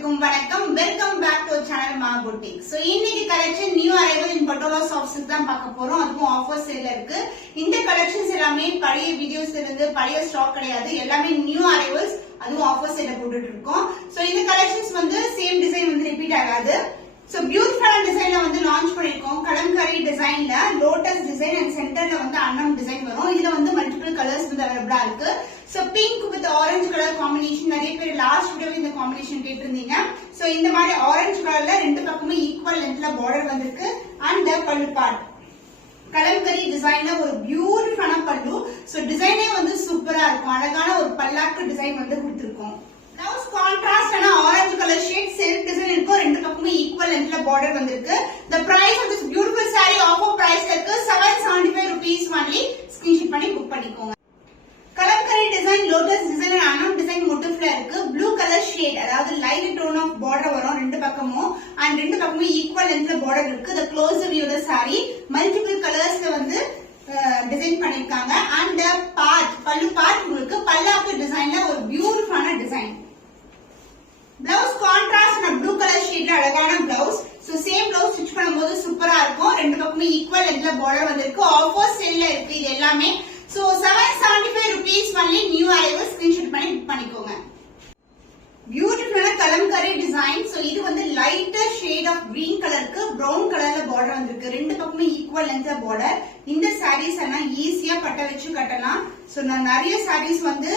அனைவருக்கும் வணக்கம். Welcome back to channel மா புட்டிக். சோ இன்னைக்கு கலெக்ஷன் நியூ அரைவல் இன் பட்டோலா சாஃப்ட்ஸ் தான் பார்க்க போறோம். அதுவும் ஆஃபர் சேல்ல இருக்கு. இந்த கலெக்ஷன்ஸ் எல்லாமே பழைய வீடியோஸ்ல இருந்து பழைய ஸ்டாக் கிடையாது. எல்லாமே நியூ அரைவல்ஸ், அதுவும் ஆஃபர் சேல்ல போட்டுட்டு இருக்கோம். சோ இந்த கலெக்ஷன்ஸ் வந்து சேம் டிசைன் வந்து ரிப்பீட் ஆகாது. சோ பியூட்டிஃபுல்லான டிசைன்ல வந்து லான்ச் பண்ணிருக்கோம். கலம்கரி டிசைன்ல லோட்டஸ் டிசைன் அண்ட் சென்டர்ல வந்து அன்னம் டிசைன் வரும். இதுல வந்து மல்டிபிள் கலர்ஸ் வந்து அவைலபிளா இருக்கு. So pink with orange colour combination, நிறைய பேர் லாஸ்ட் வீடியோல இந்த காம்பினேஷன் கேட்டிருந்தீங்க. சோ இந்த மாதிரி ஆரஞ்சு கலர்ல ரெண்டு பக்கமுமே ஈக்குவல் லென்த்ல பார்டர் வந்திருக்கு. அண்ட் பல்லு பார்ட் கலம்கரி டிசைன்ல ஒரு பியூட்டிஃபுல்லான பல்லு. சோ டிசைனே வந்து சூப்பரா இருக்கும். அழகான ஒரு பல்லாக்கு டிசைன் வந்து கொடுத்திருக்கோம். பிளவுஸ் கான்ட்ராஸ்ட் ஆன orange colour shade self design இருக்கும். ரெண்டு பக்கமுமே ஈக்குவல் லென்த்ல பார்டர் வந்திருக்கு. The price of this beautiful saree offer price இருக்கு 775 rupees only. ஸ்கிரீன்ஷாட் பண்ணி புக் பண்ணிக்கோங்க. Kalamkari design, lotus design and அனம் டிசைன் மோட்டிவ்ல இருக்கு. ப்ளூ கலர் ஷேட், அதாவது லைட் டோன் ஆஃப் பார்டர் வரும் ரெண்டு பக்கமும். அண்ட் ரெண்டு பக்கமுமே ஈக்குவல் லென்த்ல பார்டர் இருக்கு. The closer view of saree multiple கலர்ஸ்ல வந்து டிசைன் பண்ணிருக்காங்க. அண்ட் பார்ட் பல்லு பார்ட் உங்களுக்கு பல்லாக்கு டிசைன்ல ஒரு பியூட்டிஃபுல்லான design. Blouse contrast and blue colour ஷேட்ல அழகான blouse. So same blouse stitch பண்ணும்போது சூப்பரா இருக்கும். ரெண்டு பக்கமே ஈக்குவல் லென்த்ல பார்டர் வந்திருக்கு. ஆஃபர் சேல்ல இருக்கு இது எல்லாமே. So 775 rupees only. New arrival, screenshot பண்ணி புக் பண்ணிக்கோங்க. பியூட்டிஃபுல்லான கலம்கரி டிசைன். சோ இது வந்து லைட்டர் ஷேட் ஆஃப் கிரீன் கலருக்கு பிரவுன் கலர்ல பார்டர் வந்திருக்கு. ரெண்டு பக்கமே ஈக்குவல் லென்த்ல பார்டர். இந்த சாரீஸ் எல்லாம் ஈஸியா பட்ட வச்சு கட்டலாம். சோ நான் நிறைய சாரீஸ் வந்து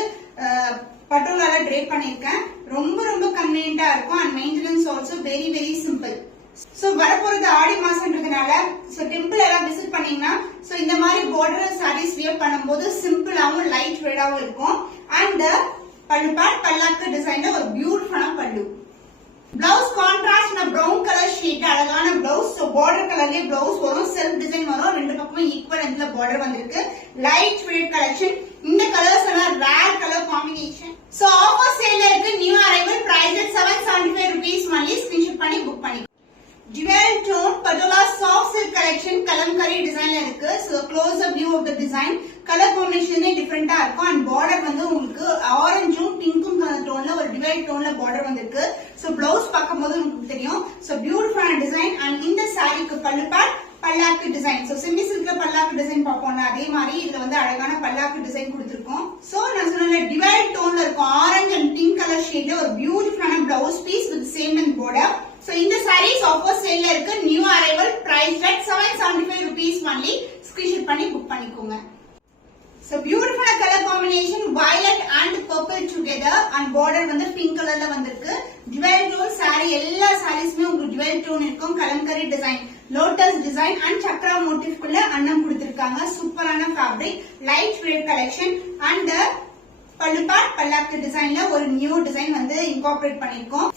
பட்டோலால ட்ரேப் பண்ணிருக்கேன். ரொம்ப ரொம்ப கன்வீனியன்ட்டா இருக்கும். And maintenance also very very simple. So வரப்போறது ஆடி மாசம்ன்றதுனால சோ டெம்பிள் எல்லாம் விசிட் பண்ணீங்கன்னா சோ இந்த மாதிரி பார்டர் சாரீஸ் வியர் பண்ணும்போது சிம்பிளாவும் லைட் வெயிட்டாவும் இருக்கும். அண்ட் பல்லு பார்ட் பல்லாக்கு டிசைன்ல ஒரு பியூட்டிஃபுல்லான pallu. Blouse contrast brown colour shade அழகான பிளவுஸ். சோ பார்டர் கலர்லயே பிளவுஸ் வரும், செல்ஃப் டிசைன் வரும். ரெண்டு பக்கமும் ஈக்குவல் லென்த்ல பார்டர் வந்திருக்கு. Light weight collection. இந்த கலர்ஸ் எல்லாம் rare colour combination. So offer சேல்ல இருக்கு. New arrival, price 775 rupees only. Screenshot பண்ணி புக் பண்ணி. Dual tone Patola soft silk collection Kalamkari டிசைன்ல இருக்கு. So close up view of the design. Colour காம்பினேஷனே டிஃபரெண்டா இருக்கும். அண்ட் பார்டர் வந்து உங்களுக்கு ஆரஞ்சும் பிங்க்கும் கலர் டோன்ல ஒரு டிவைட் டோன்ல பார்டர் வந்திருக்கு. சோ பிளவுஸ் பார்க்கும்போது உங்களுக்கு தெரியும். சோ பியூட்டிஃபுல்லான டிசைன். அண்ட் இந்த சாரிக்கு பல்லு பார்ட் பல்லாக்கு டிசைன். சோ செமி சில்க்ல பல்லாக்கு டிசைன் பார்ப்போம்ல, அதே மாதிரி இதுல வந்து அழகான பல்லாக்கு டிசைன் கொடுத்திருக்கோம். சோ நான் சொன்ன டிவைட் டோன்ல இருக்கும் ஆரஞ்சு அண்ட் பிங்க் கலர் ஷேட்ல ஒரு பியூட்டிஃபுல்லான blouse piece with same and border. So இந்த sarees offer sale இருக்கு. New arrival, price at 775 rupees only. Screenshot பண்ணி புக் பண்ணிக்கோங்க. So beautiful color combination, violet and purple together, and border வந்து pink கலர்ல வந்திருக்கு. dual tone saree, எல்லா sareesமே உங்களுக்கு dual tone இருக்கும். Kalamkari design, lotus design and சக்ரா மோட்டிவ் குள்ள அன்னம் கொடுத்திருக்காங்க. சூப்பரான fabric, light weight collection. And pallu part பல்லாக்கு டிசைன்ல ஒரு நியூ டிசைன் வந்து இன்கார்பரேட் பண்ணிருக்கோம்.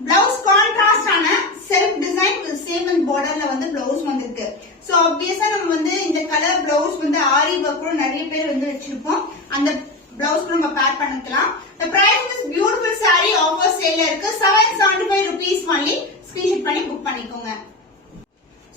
பிளவுஸ் கான்ட்ராஸ்ட் ஆன self design with same and பார்டர்ல வந்து பிளவுஸ் வந்திருக்கு. சோ ஆப்வியஸா நம்ம வந்து இந்த கலர் பிளவுஸ் வந்து ஆரி ஒர்க் கூட நிறைய பேர் வந்து வச்சிருப்போம். அந்த பிளவுஸ் கூட நம்ம பேர் பண்ணிக்கலாம். The price of this beautiful saree offer sale இருக்கு. 775 rupees only. ஸ்கிரீன்ஷாட் பண்ணி புக் பண்ணிக்கோங்க.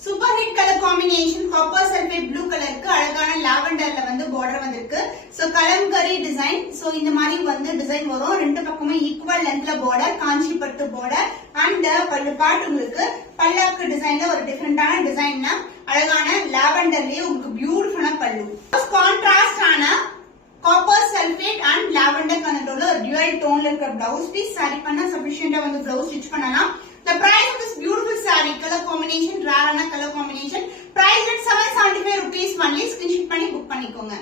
Super hit colour combination, copper sulphate blue கலருக்கு அழகான லாவெண்டர்ல வந்து பார்டர் வந்திருக்கு. So kalamkari design. சோ இந்த மாதிரி வந்து டிசைன் வரும். ரெண்டு பக்கமும் ஈக்குவல் லென்த்ல பார்டர், காஞ்சி பட்டு பார்டர். அண்ட் பல்லு பார்ட் உங்களுக்கு பல்லாக்கு டிசைன்ல ஒரு டிஃபரெண்டான டிசைன்னா அழகான லாவெண்டர்லயே உங்களுக்கு பியூட்டிஃபுல்லான பல்லு. கான்ட்ராஸ்ட் ஆன காப்பர் சல்ஃபேட் அண்ட் லாவெண்டர் கலர்ல ஒரு டியூவல் டோன்ல இருக்கிற பிளவுஸ் பீஸ் சாரி பண்ணா சஃபிஷியன்ட்டா வந்து பிளவுஸ் ஸ்டிச் பண்ணலாம். The price of this beautiful saree, color combination, rare color combination, price at 775 rupees only. screenshot பண்ணி book பண்ணிக்கோங்க.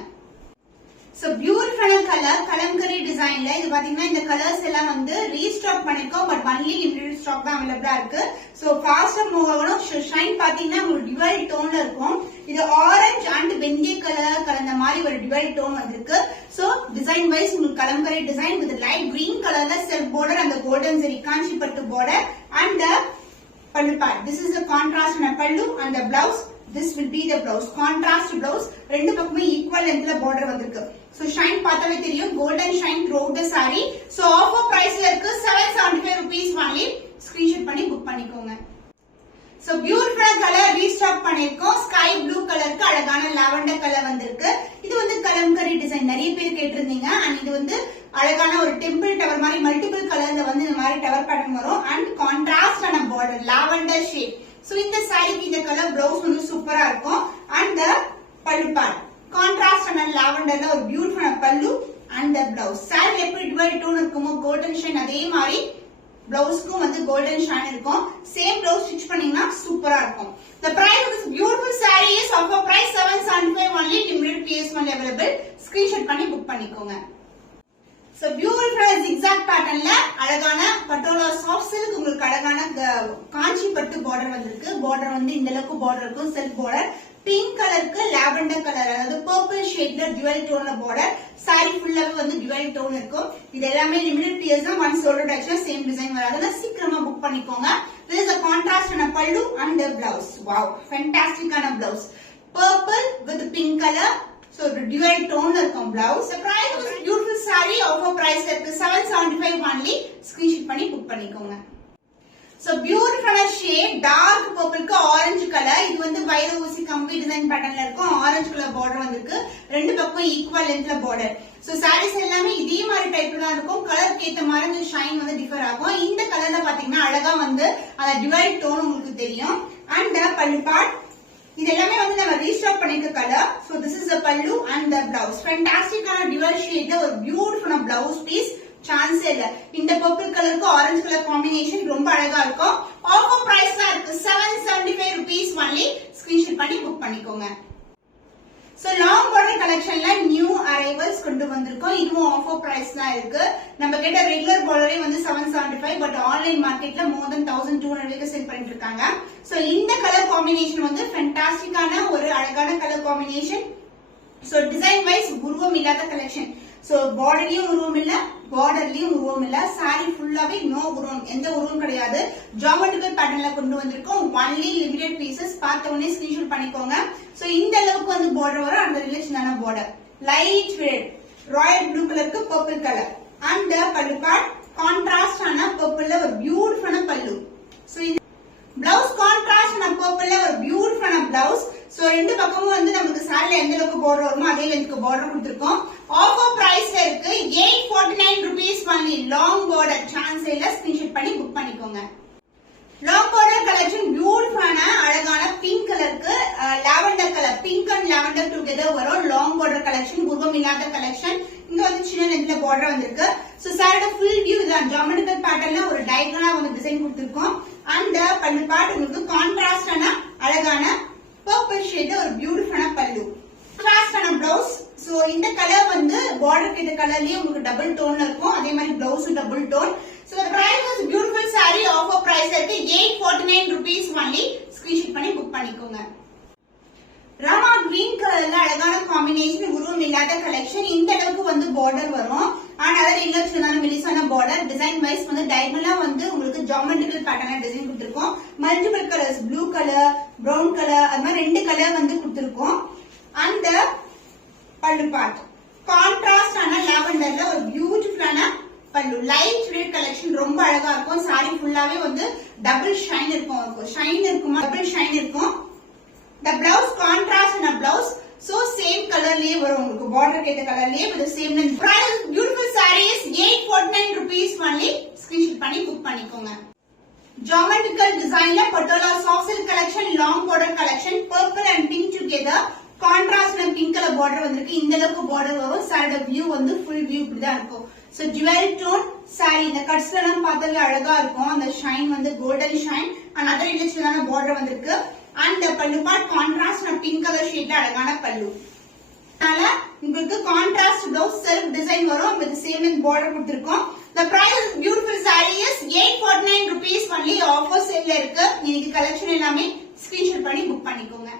So beautiful color, கலம்கரி டிசைன்ல இது பாத்தீங்கன்னா இந்த கலர்ஸ் எல்லாம் வந்து ரீஸ்டாக் பண்ணிருக்கோம். பட் ஒன்லி லிமிடெட் ஸ்டாக் தான் அவைலபிளா இருக்கு. சோ ஃபாஸ்டா மூவ் ஆகணும். ஷைன் பாத்தீங்கன்னா உங்களுக்கு டிவைட் டோன்ல இருக்கும். இது ஆரஞ்சு அண்ட் வெந்தய கலர் கலந்த மாதிரி ஒரு டிவைட் டோன் வந்திருக்கு. சோ டிசைன் வைஸ் உங்களுக்கு kalamkari design with light green கலர்ல செல்ஃப் பார்டர், அந்த கோல்டன் ஜெரி காஞ்சி பட்டு border. And pallu part. This is the contrast in a pallu and the blouse. This will be the blouse. Contrast blouse. ரெண்டு பக்கமே equal lengthல border வந்திருக்கு. So shine பார்த்தாவே தெரியும். Golden shine throughout the saree. So offer price இருக்கு 775 rupees only. Screenshot பண்ணி book பண்ணிக்கோங்க. So beautiful color restock பண்ணிருக்கோம். Sky blue கலருக்கு அழகான lavender கலர் வந்திருக்கு. இது வந்து கலம்கரி டிசைன் நிறைய பேர் கேட்டிருந்தீங்க. அண்ட் இது வந்து அழகான ஒரு டெம்பிள் டவர் மாதிரி மல்டிபிள் கலர்ல வந்து இந்த மாதிரி டவர் பேட்டர்ன் வரும் அண்ட் கான்ட்ராஸ்ட் ஆன பார்டர் லாவெண்டர் ஷேட். சோ இந்த சாரிக்கு இந்த கலர் பிளவுஸ் வந்து சூப்பரா இருக்கும் அண்ட் பல்லு பார்ட் கான்ட்ராஸ்ட் ஆன லாவெண்டர்ல ஒரு பியூட்டிஃபுல்லான பல்லு அண்ட் பிளவுஸ். சாரி எப்படி டிவைட் டோன் இருக்குமோ கோல்டன் ஷைன் அதே மாதிரி பிளவுஸ்க்கும் வந்து கோல்டன் ஷைன் இருக்கும். சேம் பிளவுஸ் ஸ்டிச் பண்ணீங்கன்னா சூப்பரா இருக்கும். The price of this beautiful saree is offer price 775 only, limited PS only available. Screenshot பண்ணி book பண்ணிக்கோங்க. So beautiful zigzag patternல அழகான பட்டோலா சாஃப்ட் சில்க் உங்களுக்கு அழகான காஞ்சி பட்டு பார்டர் வந்திருக்கு. பார்டர் வந்து இந்த அளவுக்கு பார்டர் இருக்கும் செல்ஃப் பார்டர். பிங்க் கலருக்கு லாவெண்டர் கலர் அதாவது பர்பிள் ஷேட்ல டுவல் டோன்ல பார்டர். சாரி ஃபுல்லாவே வந்து டுவல் டோன் இருக்கும். இது எல்லாமே லிமிடெட் பீஸ் தான். ஒன் சோல்டர் ஆச்சுனா சேம் டிசைன் வராதுன்னா சீக்கிரமா புக் பண்ணிக்கோங்க. This is a contrast and a pallu and a blouse. Wow, fantastic kind of blouse. Purple with pink color. So the dual tone இருக்கும் blouse. The price of this beautiful saree offer price இருக்கு 775 only. Screenshot பண்ணி book பண்ணிக்கோங்க. So beautiful shade dark purple க்கு orange color. இது வந்து வைர ஊசி கம்பி டிசைன் பேட்டர்ன்ல இருக்கும். ஆரஞ்சு கலர் பார்டர் வந்திருக்கு. ரெண்டு பக்கம் ஈக்குவல் லென்த்ல பார்டர். So sarees எல்லாமே இதே மாதிரி டைப்ல தான் இருக்கும். கலருக்கு ஏத்த மாதிரி அந்த ஷைன் வந்து டிஃபர் ஆகும். இந்த கலர்ல பாத்தீங்கன்னா அழகா வந்து அந்த டிவைட் டோன் உங்களுக்கு தெரியும். And the pallu part இது எல்லாமே வந்து நம்ம ரீஸ்டாக் பண்ணிருக்க colour. So this is the pallu and the blouse. Fantastic ஆன dual shade ஒரு பியூட்டிஃபுல் blouse piece. சான்ஸ் இல்ல. இந்த பர்பிள் கலருக்கு ஆரஞ்சு கலர் காம்பினேஷன் ரொம்ப அழகா இருக்கும். ஆஃபர் பிரைஸ் தான் இருக்கு 775 rupees only. ஸ்கிரீன்ஷாட் பண்ணி புக் பண்ணிக்கோங்க. சோ லாங் பார்டர் கலெக்ஷன்ல நியூ அரைவல்ஸ் கொண்டு வந்திருக்கோம். இதுவும் ஆஃபர் பிரைஸ் தான் இருக்கு. நம்ம கிட்ட ரெகுலர் பார்டரே வந்து 775 பட் ஆன்லைன் மார்க்கெட்ல மோர் தென் 1200 வரைக்கும் செல் பண்ணிட்டு இருக்காங்க. சோ இந்த கலர் காம்பினேஷன் வந்து ஃபேண்டாஸ்டிக்கான ஒரு அழகான colour combination. So design wise உருவம் இல்லாத கலெக்ஷன். சோ பார்டர்லயும் உருவம் இல்ல பார்டர்லயும் உருவம் இல்ல. சாரி ஃபுல்லாவே நோ உருவம் எந்த உருவம் கிடையாது. ஜியோமெட்ரிக்கல் பேட்டர்ன்ல கொண்டு வந்திருக்கோம். Only limited pieces. பார்த்த உடனே ஸ்கிரீன்ஷாட் பண்ணிக்கோங்க. சோ இந்த அளவுக்கு வந்து பார்டர் வரும். அந்த ரிலேஷனான border light red royal blue கலருக்கு purple colour and pallu part contrast ஆன பர்பிள்ல ஒரு பியூட்டிஃபுல்லான பல்லு. சோ இந்த பிளவுஸ் கான்ட்ராஸ்ட் ஆன பர்பிள்ல ஒரு பியூட்டிஃபுல்லான பிளவுஸ். சோ ரெண்டு பக்கமும் வந்து நமக்கு சாரில எந்த அளவுக்கு பார்டர் வருமோ அதே லென்த்க்கு பார்டர் கொடுத்திருக்கோம். ஆஃபர் பிரைஸ் இருக்கு 849 rupees only. Long border chance இல்ல. ஸ்கிரீன்ஷாட் பண்ணி புக் பண்ணிக்கோங்க. லாங் பார்டர் கலெக்ஷன் பியூட்டிஃபுல்லான அழகான பிங்க் கலருக்கு lavender colour pink and lavender together வரும். லாங் பார்டர் கலெக்ஷன் உருவம் இல்லாத கலெக்ஷன். இங்க வந்து சின்ன லென்த்ல பார்டர் வந்திருக்கு. சோ சாரியோட ஃபுல் வியூ இதான் ஜியோமெட்ரிக்கல் பேட்டர்ன்ல ஒரு டயகனலா வந்து டிசைன் கொடுத்திருக்கோம். அண்ட் பல்லு பார்ட் உங்களுக்கு கான்ட்ராஸ்டான அழகான பர்பிள் ஷேட் ஒரு பியூட்டிஃபுல்லான பல்லு கான்ட்ராஸ்டான பிளவுஸ். சோ இந்த கலர் வந்து பார்டர் கிட்ட கலர்லயே உங்களுக்கு டபுள் டோன்ல இருக்கும். அதே மாதிரி blouse double tone. So the price is beautiful saree offer price இருக்கு 849 rupees only. ஸ்கிரீன்ஷாட் பண்ணி புக் பண்ணிக்கோங்க. ராமா கிரீன் கலர்ல அழகான காம்பினேஷன் உருவம் இல்லாத கலெக்ஷன். இந்த அளவுக்கு வந்து பார்டர் வரும். ஆனா அதர் இல்லட்சனான மெலிசான பார்டர் டிசைன் வைஸ் வந்து டயகனலா வந்து உங்களுக்கு ஜியோமெட்ரிக்கல் பேட்டர்ன்ல டிசைன் கொடுத்திருக்கோம். Multiple colours blue colour brown colour அது மாதிரி ரெண்டு கலர் வந்து கொடுத்திருக்கோம். அந்த பல்லு பார்ட் கான்ட்ராஸ்ட் ஆன லாவெண்டர்ல ஒரு பியூட்டிஃபுல்லான பல்லு லைட் ரெட் கலெக்ஷன் ரொம்ப அழகா இருக்கும். சாரி ஃபுல்லாவே வந்து டபுள் ஷைன் இருக்கும். ஷைன் இருக்குமா டபுள் ஷைன் இருக்கும். The blouse contrast in a blouse. So same color liye varum ungalku border keta color liye with the same length. Price beautiful saree is 849 rupees only. Screenshot panni book pannikonga. Geometrical design la patola soft silk collection long border collection purple and pink together. Contrast and pink color border vandirukku. Indha அளவுக்கு border varum. Saree view வந்து full view இப்படி தான் இருக்கும். So dual tone saree இந்த cuts எல்லாம் பார்த்தாலே அழகா இருக்கும். அந்த shine வந்து golden shine and other illustrated border வந்திருக்கு. And the pallu part contrast and pink color shade அழகான பல்லு. அதனால உங்களுக்கு contrast blouse self design வரும் with same in border கொடுத்திருக்கோம். The price of beautiful saree is 849 rupees only. Offer sale இருக்கு. இன்னைக்கு collection எல்லாமே screenshot பண்ணி book பண்ணிக்கோங்க.